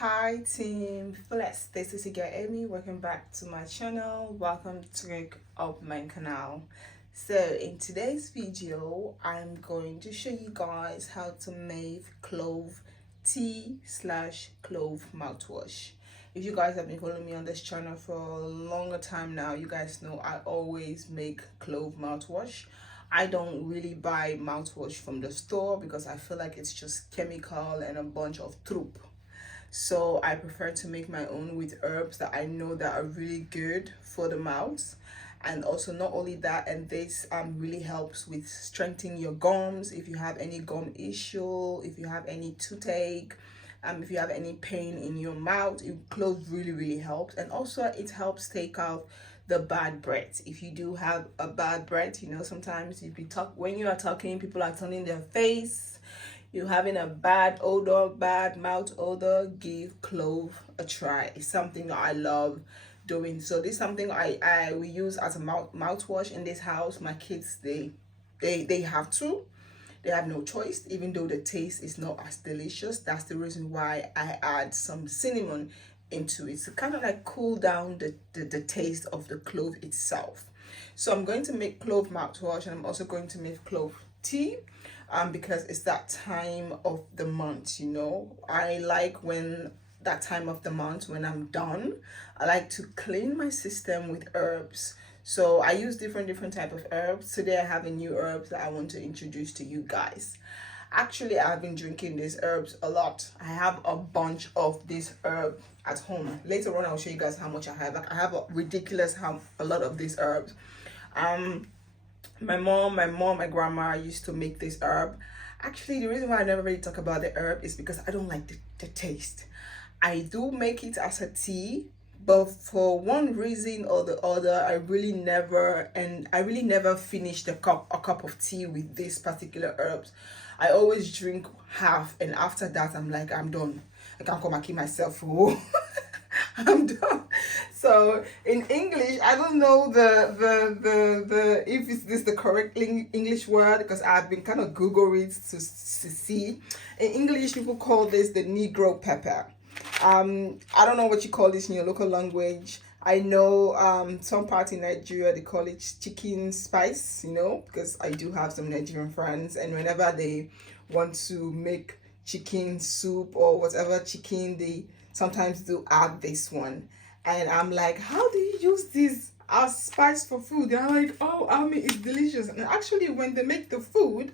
Hi team Fullest, this is again Amy. Welcome back to my channel. Welcome to up my canal. So in today's video I'm going to show you guys how to make clove tea slash clove mouthwash. If you guys have been following me on this channel for a longer time now, you guys know I always make clove mouthwash. I don't really buy mouthwash from the store because I feel like it's just chemical and a bunch of troop. So I prefer to make my own with herbs that I know that are really good for the mouth. And also not only that, and this really helps with strengthening your gums if you have any gum issue, if you have any toothache, if you have any pain in your mouth. Clove really helps. And also it helps take out the bad breath. If you do have a bad breath, you know, sometimes when you are talking, people are turning their face, you're having a bad odor, bad mouth odor, give clove a try. It's something that I love doing. So this is something we use as a mouthwash in this house. My kids, they have to. They have no choice, even though the taste is not as delicious. That's the reason why I add some cinnamon into it to kind of like cool down the taste of the clove itself. So I'm going to make clove mouthwash, and I'm also going to make clove tea because it's that time of the month, you know. I like when that time of the month when I'm done, I like to clean my system with herbs. So I use different type of herbs. Today I have a new herb that I want to introduce to you guys. Actually, I've been drinking these herbs a lot. I have a bunch of this herb at home. Later on, I'll show you guys how much I have. Like, I have a ridiculous a lot of these herbs. My mom, my grandma used to make this herb. Actually, the reason why I never really talk about the herb is because I don't like the taste. I do make it as a tea, but for one reason or the other, I really never finish a cup of tea with these particular herbs. I always drink half, and after that I'm like, I'm done. I can't come and keep myself. I'm done. So in English, I don't know the if this the correct English word, because I've been kind of Google it to see. In English, people call this the Negro Pepper. I don't know what you call this in your local language. I know some parts in Nigeria they call it chicken spice, you know, because I do have some Nigerian friends, and whenever they want to make chicken soup or whatever chicken, they sometimes do add this one. And I'm like, how do you use this as spice for food? They're like, oh, it's delicious. And actually, when they make the food,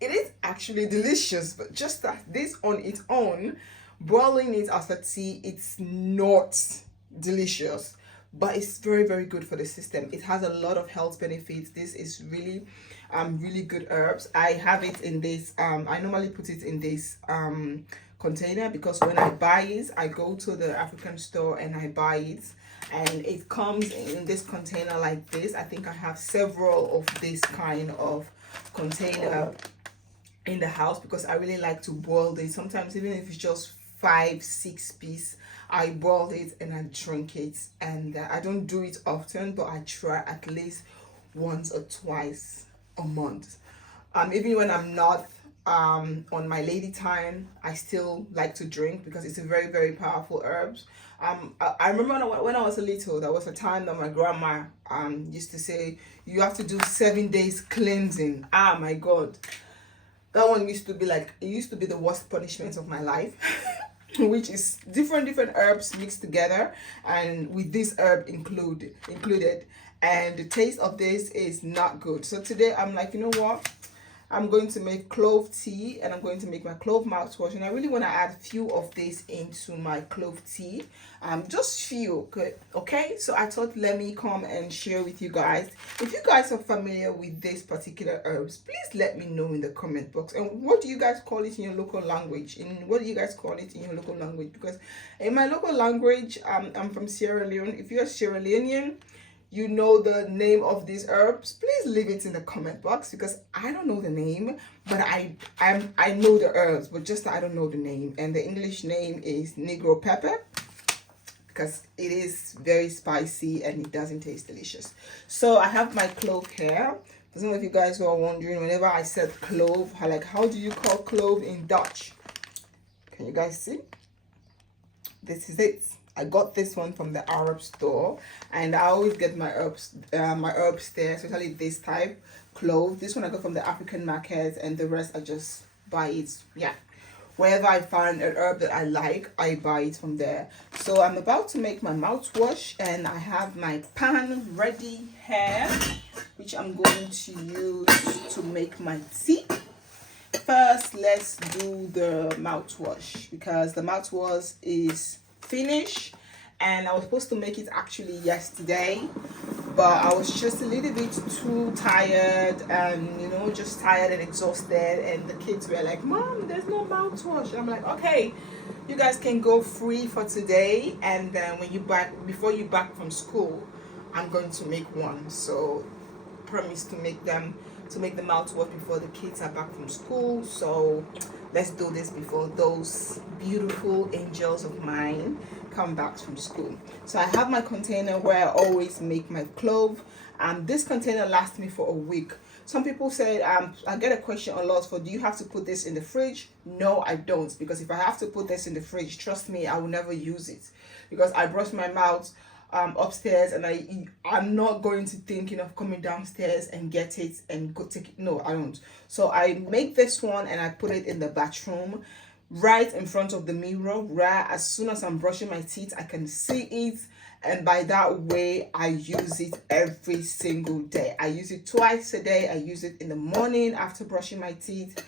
it is actually delicious, but just that this on its own, boiling it as a tea, it's not delicious, but it's very good for the system. It has a lot of health benefits. This is really good herbs. I have it in this I normally put it in this container, because when I buy it, I go to the African store and I buy it, and it comes in this container like this. I think I have several of this kind of container in the house because I really like to boil this. Sometimes even if it's just 5-6 piece, I boil it and I drink it. And I don't do it often, but I try at least once or twice a month. Even when I'm not on my lady time, I still like to drink because it's a very powerful herbs. I remember when I was a little, there was a time that my grandma used to say you have to do 7 days cleansing. My God, that one used to be like, it used to be the worst punishment of my life. Which is different herbs mixed together, and with this herb included, and the taste of this is not good. So today I'm like, you know what, I'm going to make clove tea and I'm going to make my clove mouthwash, and I really want to add a few of this into my clove tea, just few, good. Okay, so I thought let me come and share with you guys. If you guys are familiar with this particular herbs, please let me know in the comment box. And what do you guys call it in your local language? Because in my local language, I'm from Sierra Leone. If you're Sierra Leonean, you know the name of these herbs, please leave it in the comment box, because I don't know the name, but I know the herbs, but just I don't know the name. And the English name is Negro Pepper, because it is very spicy and it doesn't taste delicious. So I have my clove here. For some of you guys who are wondering, whenever I said clove, how do you call clove in Dutch? Can you guys see? This is it. I got this one from the Arab store, and I always get my herbs there, especially this type, clove. This one I got from the African market, and the rest I just buy it. Yeah, wherever I find an herb that I like, I buy it from there. So I'm about to make my mouthwash, and I have my pan ready here, which I'm going to use to make my tea. First, let's do the mouthwash, because the mouthwash is finished, and I was supposed to make it actually yesterday, but I was just a little bit too tired, and just tired and exhausted, and the kids were like, "Mom, there's no mouthwash." And I'm like, okay, you guys can go free for today, and then before you back from school, I'm going to make one. So promise to make the mouthwash before the kids are back from school. So let's do this before those beautiful angels of mine come back from school. So I have my container where I always make my clove. This container lasts me for a week. Some people say, I get a question a lot for, do you have to put this in the fridge? No, I don't, because if I have to put this in the fridge, trust me, I will never use it, because I brush my mouth upstairs, and I'm not going to thinking of coming downstairs and get it and go take it. No, I don't. So I make this one and I put it in the bathroom, right in front of the mirror, where as soon as I'm brushing my teeth, I can see it. And by that way, I use it every single day. I use it twice a day. I use it in the morning after brushing my teeth.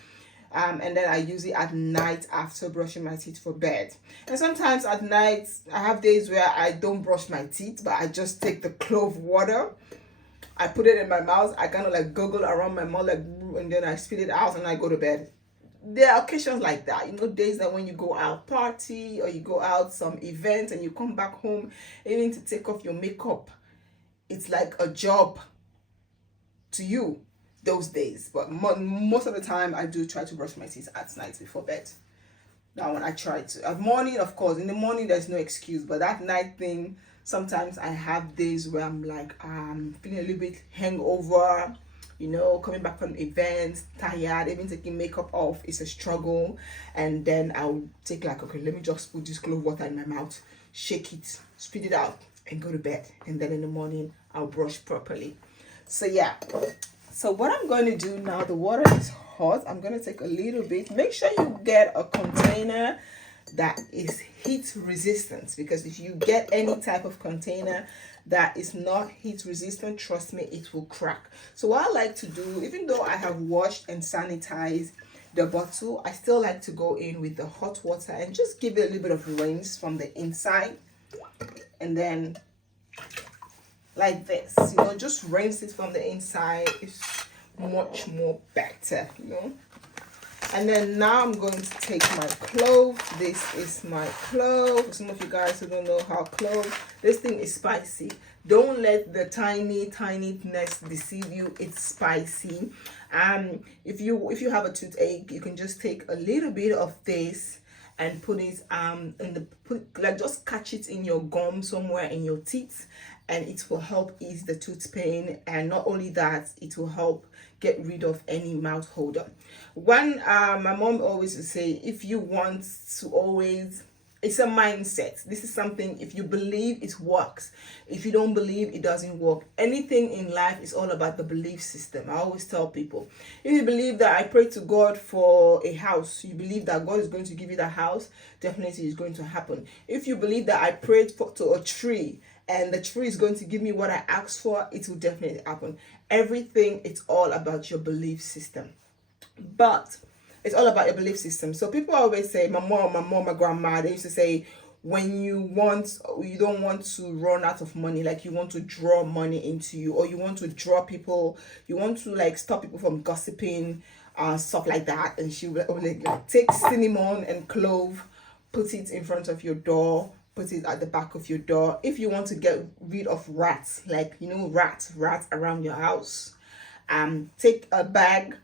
And then I use it at night after brushing my teeth for bed. And sometimes at night, I have days where I don't brush my teeth, but I just take the clove water, I put it in my mouth, I kind of like gurgle around my mouth, and then I spit it out and I go to bed. There are occasions like that, days that when you go out party or you go out some event and you come back home, even to take off your makeup, it's like a job to you those days. But most of the time I do try to brush my teeth at night before bed. That one I try to. At morning, of course, in the morning there's no excuse, but that night thing, sometimes I have days where I'm like, feeling a little bit hangover, coming back from events, tired, even taking makeup off is a struggle. And then I'll take okay, let me just put this clove water in my mouth, shake it, spit it out, and go to bed. And then in the morning, I'll brush properly. So yeah. So what I'm going to do now, the water is hot. I'm going to take a little bit. Make sure you get a container that is heat resistant, because if you get any type of container that is not heat resistant, trust me, it will crack. So what I like to do, even though I have washed and sanitized the bottle, I still like to go in with the hot water and just give it a little bit of rinse from the inside, and then like this, just rinse it from the inside. It's much more better, And then now I'm going to take my clove. This is my clove. Some of you guys who don't know how clove, this thing is spicy. Don't let the tininess deceive you. It's spicy. If you have a toothache, you can just take a little bit of this and put it just catch it in your gum somewhere in your teeth, and it will help ease the tooth pain. And not only that, it will help get rid of any mouth holder. When my mom always would say, if you want to always, it's a mindset. This is something, if you believe, it works. If you don't believe, it doesn't work. Anything in life is all about the belief system. I always tell people, if you believe that I pray to God for a house, you believe that God is going to give you that house, definitely it's going to happen. If you believe that I prayed to a tree and the tree is going to give me what I asked for, it will definitely happen. Everything, it's all about your belief system. But it's all about your belief system. So people always say, my mom, my grandma, they used to say, when you don't want to run out of money, like you want to draw money into you, or you want to draw people, you want to stop people from gossiping, stuff like that. And she would take cinnamon and clove, put it in front of your door, put it at the back of your door. If you want to get rid of rats, rats around your house, take a bag,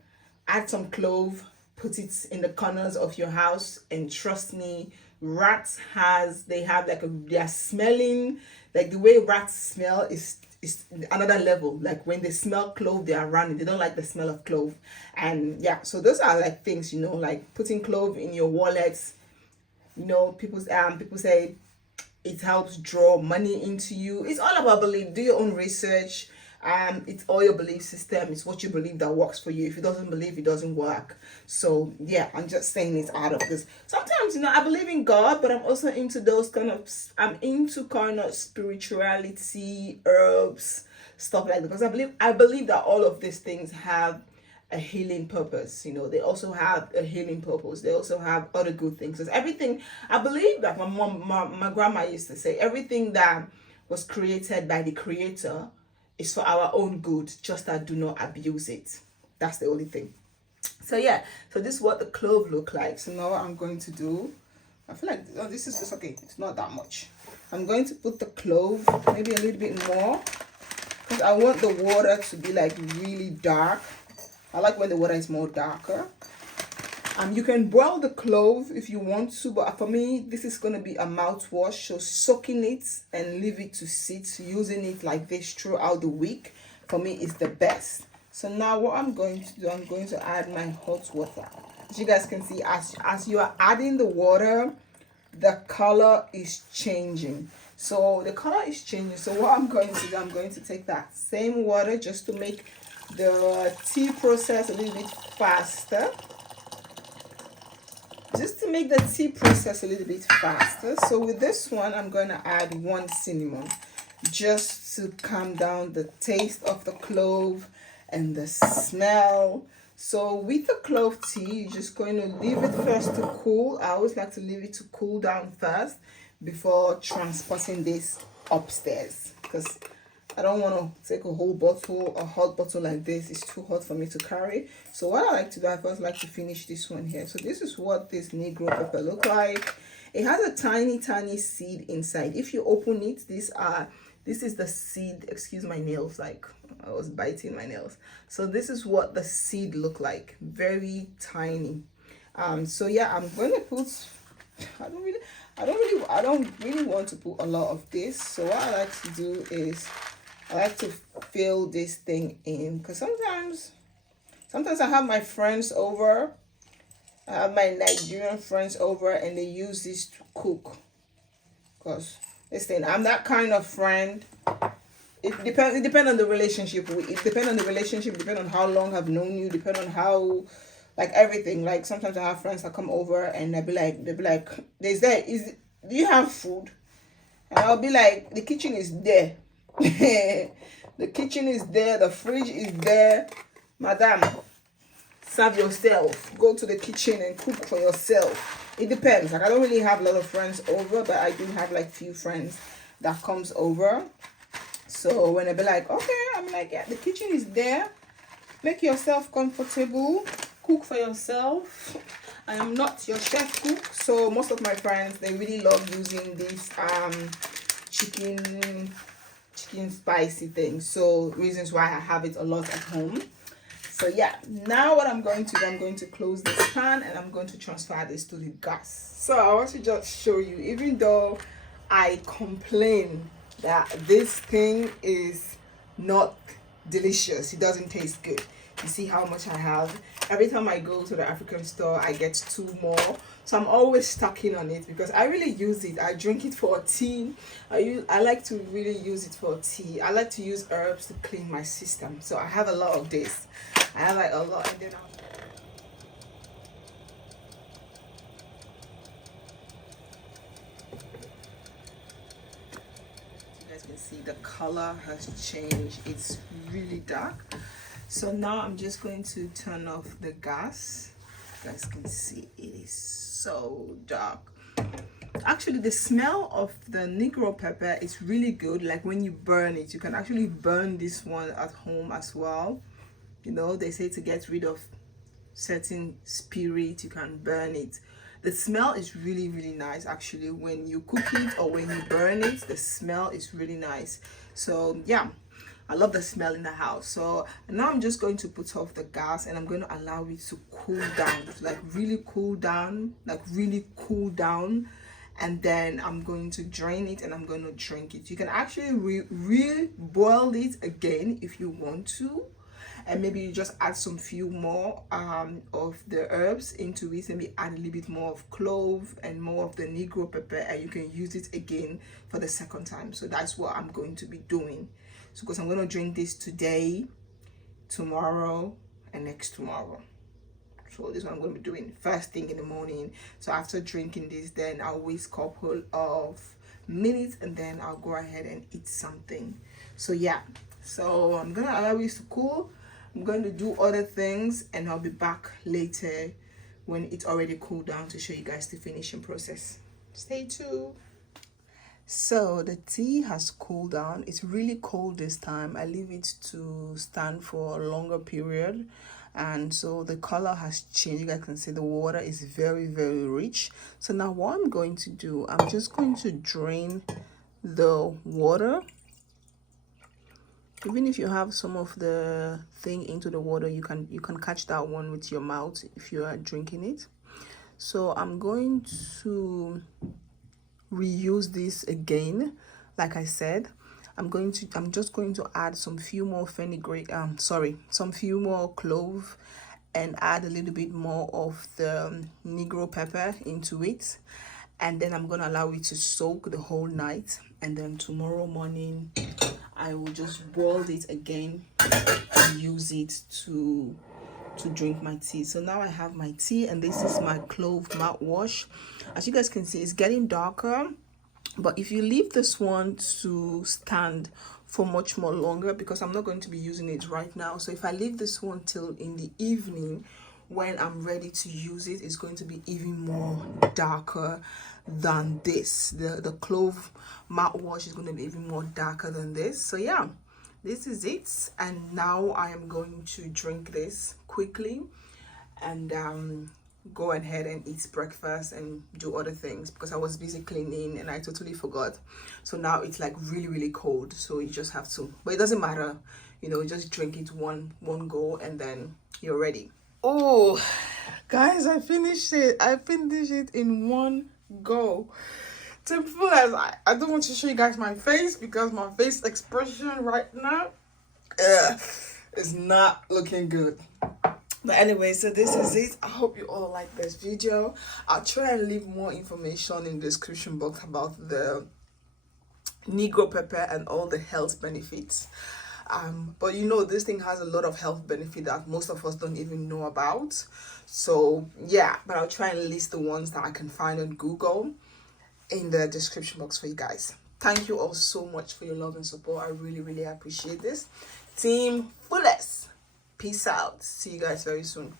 add some clove, put it in the corners of your house, and trust me, rats they are smelling, the way rats smell is another level. When they smell clove, they are running. They don't like the smell of clove. And yeah, so those are things, putting clove in your wallets. People say it helps draw money into you. It's all about belief. Do your own research. It's all your belief system. It's what you believe that works for you. If it doesn't believe, it doesn't work. So yeah, I'm just saying it's out of this. Sometimes, I believe in God, but I'm also into those I'm into kind of spirituality, herbs, stuff like that. Because I believe that all of these things have a healing purpose. They also have a healing purpose. They also have other good things. Because everything, I believe that my grandma used to say, everything that was created by the Creator is for our own good, just that do not abuse it. That's the only thing. So yeah, so this is what the clove look like. So now what I'm going to do, I feel like this is just okay. It's not that much. I'm going to put the clove maybe a little bit more, because I want the water to be like really dark. I like when the water is more darker. You can boil the clove if you want to, but for me, this is going to be a mouthwash. So soaking it and leave it to sit, using it like this throughout the week, for me is the best. So now what I'm going to do, I'm going to add my hot water. As you guys can see, as you are adding the water, the color is changing. So the color is changing. So what I'm going to do, I'm going to take that same water just to make the tea process a little bit faster. Just to make the tea process a little bit faster. So with this one, I'm going to add 1 cinnamon, just to calm down the taste of the clove and the smell. So with the clove tea, you're just going to leave it first to cool. I always like to leave it to cool down first before transporting this upstairs, because I don't want to take a whole bottle, a hot bottle like this. It's too hot for me to carry. So what I like to do, I first like to finish this one here. So this is what this Negro pepper look like. It has a tiny seed inside. If you open it, this is the seed. Excuse my nails, like I was biting my nails. So this is what the seed look like. Very tiny. So yeah, I'm going to put, I don't really want to put a lot of this. So what I like to do is I like to fill this thing in, because sometimes I have my friends over. I have my Nigerian friends over, and they use this to cook. Because listen, I'm that kind of friend. It depends on the relationship. It depends on the relationship. Depend on how long I've known you. Depend on how, like everything. Like sometimes I have friends that come over and they'll be like, do you have food? And I'll be like, the kitchen is there. The kitchen is there, the fridge is there. Madam, serve yourself. Go to the kitchen and cook for yourself. It depends. Like I don't really have a lot of friends over, but I do have like few friends that comes over. So when they be like, okay, I'm like, yeah, the kitchen is there. Make yourself comfortable. Cook for yourself. I am not your chef cook. So most of my friends, they really love using this chicken spicy thing. So reasons why I have it a lot at home. So yeah, now what I'm going to do, I'm going to close this pan and I'm going to transfer this to the gas. So I want to just show you, even though I complain that this thing is not delicious, it doesn't taste good. You see how much I have. Every time I go to the African store, I get 2 more. So I'm always stocking on it because I really use it. I drink it for tea. I like to really use it for tea. I like to use herbs to clean my system. So I have a lot of this. I have like a lot, and then you guys can see the color has changed. It's really dark. So now I'm just going to turn off the gas. You guys can see it is so dark. Actually, the smell of the Negro pepper is really good. Like when you burn it, you can actually burn this one at home as well. You know, they say to get rid of certain spirit, you can burn it. The smell is really nice. Actually, when you cook it or when you burn it, the smell is really nice. So yeah, I love the smell in the house. So now I'm just going to put off the gas and I'm going to allow it to cool down, like really cool down, and then I'm going to drain it and I'm going to drink it. You can actually re-boil it again if you want to, and maybe you just add some few more of the herbs into it. Maybe add a little bit more of clove and more of the Negro pepper, and you can use it again for the second time. So that's what I'm going to be doing. So because I'm going to drink this today, tomorrow, and next tomorrow. So this is what I'm going to be doing first thing in the morning. So after drinking this, then I'll wait a couple of minutes and then I'll go ahead and eat something. So yeah, so I'm gonna allow it to cool. I'm going to do other things and I'll be back later when it's already cooled down to show you guys the finishing process. Stay tuned. So the tea has cooled down. It's really cold this time. I leave it to stand for a longer period, and so the color has changed. You guys can see the water is very rich. So now what I'm going to do, I'm just going to drain the water. Even if you have some of the thing into the water, you can catch that one with your mouth if you are drinking it. So I'm going to reuse this again. Like I said, I'm just going to add some few more some few more clove, and add a little bit more of the Negro pepper into it, and then I'm gonna allow it to soak the whole night, and then tomorrow morning I will just boil it again and use it to drink my tea. So now I have my tea, and this is my clove mouthwash. As you guys can see, it's getting darker, but if you leave this one to stand for much more longer, because I'm not going to be using it right now, so if I leave this one till in the evening when I'm ready to use it, it's going to be even more darker than this. The clove mouthwash is going to be even more darker than this. So yeah, this is it, and now I am going to drink this quickly and go ahead and eat breakfast and do other things, because I was busy cleaning and I totally forgot. So now it's like really cold, so you just have to, but it doesn't matter, you know, just drink it one go and then you're ready. Oh guys, I finished it in one go. To be full, I don't want to show you guys my face, because my face expression right now is not looking good. But anyway, so this is it. I hope you all like this video. I'll try and leave more information in the description box about the Negro pepper and all the health benefits. But you know, this thing has a lot of health benefit that most of us don't even know about. So yeah, but I'll try and list the ones that I can find on Google in the description box for you guys. Thank you all so much for your love and support. I really appreciate this. Team Fullest, peace out. See you guys very soon.